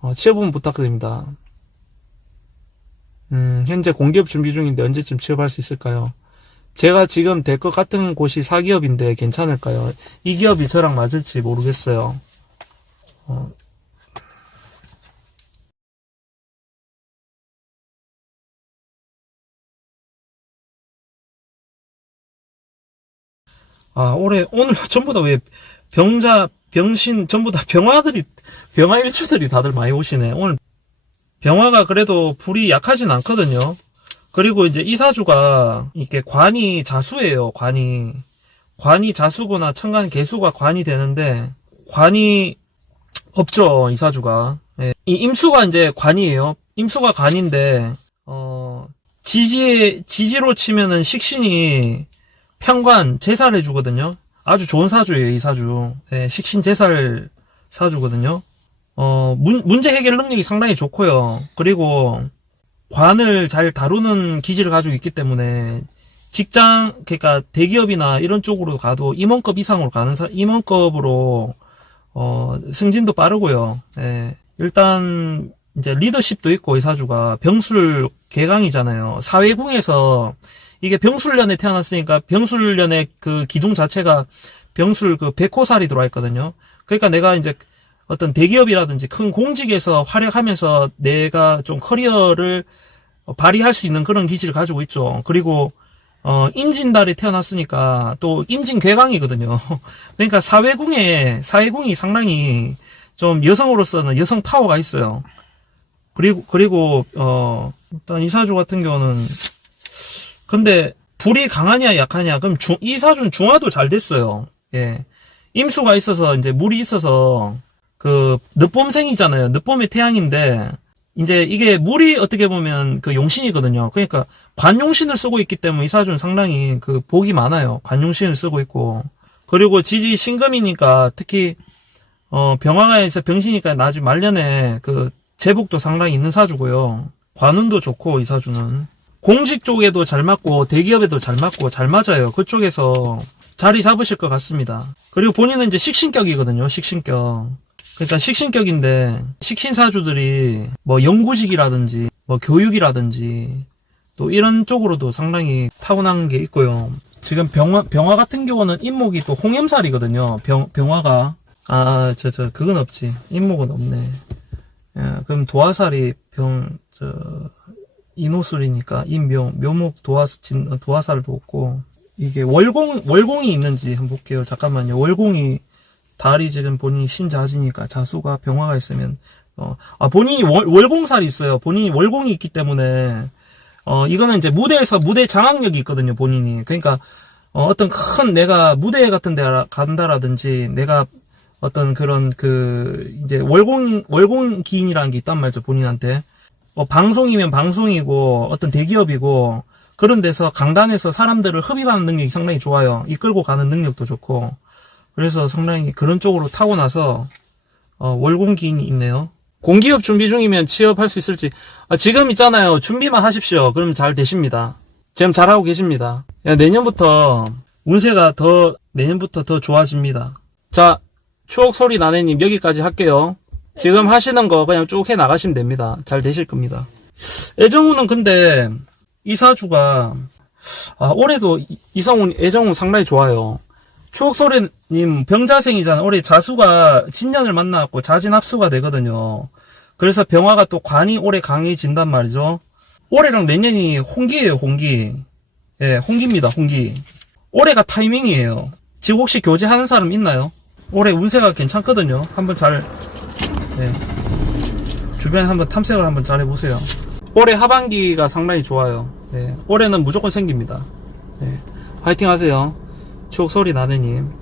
어, 취업은 부탁드립니다. 음, 현재 공기업 준비 중인데 언제쯤 취업할 수 있을까요? 제가 지금 될 것 같은 곳이 사기업인데 괜찮을까요? 이 기업이 저랑 맞을지 모르겠어요. 어, 아, 올해, 오늘 전부 다 왜 병자, 병신, 전부 다 병화들이, 병화 일주들이 다들 많이 오시네. 오늘 병화가 그래도 불이 약하진 않거든요. 그리고 이제 이사주가 이렇게 관이 자수예요, 관이. 관이 자수거나 천간 개수가 관이 되는데, 관이 없죠, 이사주가. 예. 이 임수가 이제 관이에요. 임수가 관인데, 어, 지지, 지지로 치면은 식신이 평관 제살해 주거든요. 아주 좋은 사주예요, 이 사주. 예, 식신 제살 사주거든요. 어, 문, 문제 해결 능력이 상당히 좋고요. 그리고 관을 잘 다루는 기질을 가지고 있기 때문에 직장, 그러니까 대기업이나 이런 쪽으로 가도 임원급 이상으로 가는 사, 임원급으로 어, 승진도 빠르고요. 예, 일단 이제 리더십도 있고 이 사주가 병술 개강이잖아요. 사회궁에서 이게 병술년에 태어났으니까 병술년의 그 기둥 자체가 병술 그 백호살이 들어와 있거든요. 그러니까 내가 이제 어떤 대기업이라든지 큰 공직에서 활약하면서 내가 좀 커리어를 발휘할 수 있는 그런 기질을 가지고 있죠. 그리고 어 임진달에 태어났으니까 또 임진괴강이거든요. 그러니까 사회궁에 사회궁이 상당히 좀 여성으로서는 여성 파워가 있어요. 그리고 그리고 어 일단 이사주 같은 경우는 근데 불이 강하냐 약하냐 그럼 중, 이사주는 중화도 잘 됐어요. 예. 임수가 있어서 이제 물이 있어서 그 늦봄생이잖아요. 늦봄의 태양인데 이제 이게 물이 어떻게 보면 그 용신이거든요. 그러니까 관용신을 쓰고 있기 때문에 이사주는 상당히 그 복이 많아요. 관용신을 쓰고 있고 그리고 지지 신금이니까 특히 어 병화가에서 병신이니까 나중에 말년에 그 제복도 상당히 있는 사주고요. 관운도 좋고 이 사주는 공직 쪽에도 잘 맞고 대기업에도 잘 맞고 잘 맞아요. 그쪽에서 자리 잡으실 것 같습니다. 그리고 본인은 이제 식신격이거든요. 식신격. 그러니까 식신격인데 식신사주들이 뭐 연구직이라든지 뭐 교육이라든지 또 이런 쪽으로도 상당히 타고난 게 있고요. 지금 병화 병화 같은 경우는 인목이 또 홍염살이거든요. 병 병화가 아 저 저 그건 없지. 인목은 없네. 예, 그럼 도화살이 병 저 인호술이니까 인묘 묘목 도화 진 도화살도 없고 이게 월공 월공이 있는지 한번 볼게요. 잠깐만요. 월공이 달이 지금 본인이 신자지니까 자수가 병화가 있으면 어, 아 본인이 월, 월공살이 있어요. 본인이 월공이 있기 때문에 어 이거는 이제 무대에서 무대 장악력이 있거든요. 본인이 그러니까 어, 어떤 큰 내가 무대 같은 데 간다라든지 내가 어떤 그런 그 이제 월공 월공 기인이라는 게 있단 말이죠. 본인한테 뭐 방송이면 방송이고 어떤 대기업이고 그런 데서 강단에서 사람들을 흡입하는 능력이 상당히 좋아요. 이끌고 가는 능력도 좋고 그래서 상당히 그런 쪽으로 타고 나서 어, 월공기인이 있네요. 공기업 준비 중이면 취업할 수 있을지 아, 지금 있잖아요. 준비만 하십시오. 그럼 잘 되십니다. 지금 잘하고 계십니다. 야, 내년부터 운세가 더 내년부터 더 좋아집니다. 자 추억 소리 나네님 여기까지 할게요. 지금 하시는 거 그냥 쭉 해 나가시면 됩니다. 잘 되실 겁니다. 애정우는 근데 이사주가 아, 올해도 이- 이성훈 애정우 상당히 좋아요. 추억소리님 병자생이잖아. 올해 자수가 진년을 만나갖고 자진 합수가 되거든요. 그래서 병화가 또 관이 올해 강해진단 말이죠. 올해랑 내년이 홍기예요, 홍기. 예, 홍기입니다, 홍기. 올해가 타이밍이에요. 지금 혹시 교제하는 사람 있나요? 올해 운세가 괜찮거든요. 한번 잘, 예. 주변에 한번 탐색을 한번 잘 해보세요. 올해 하반기가 상당히 좋아요. 예. 올해는 무조건 생깁니다. 예. 화이팅 하세요. 추억 소리 나네님.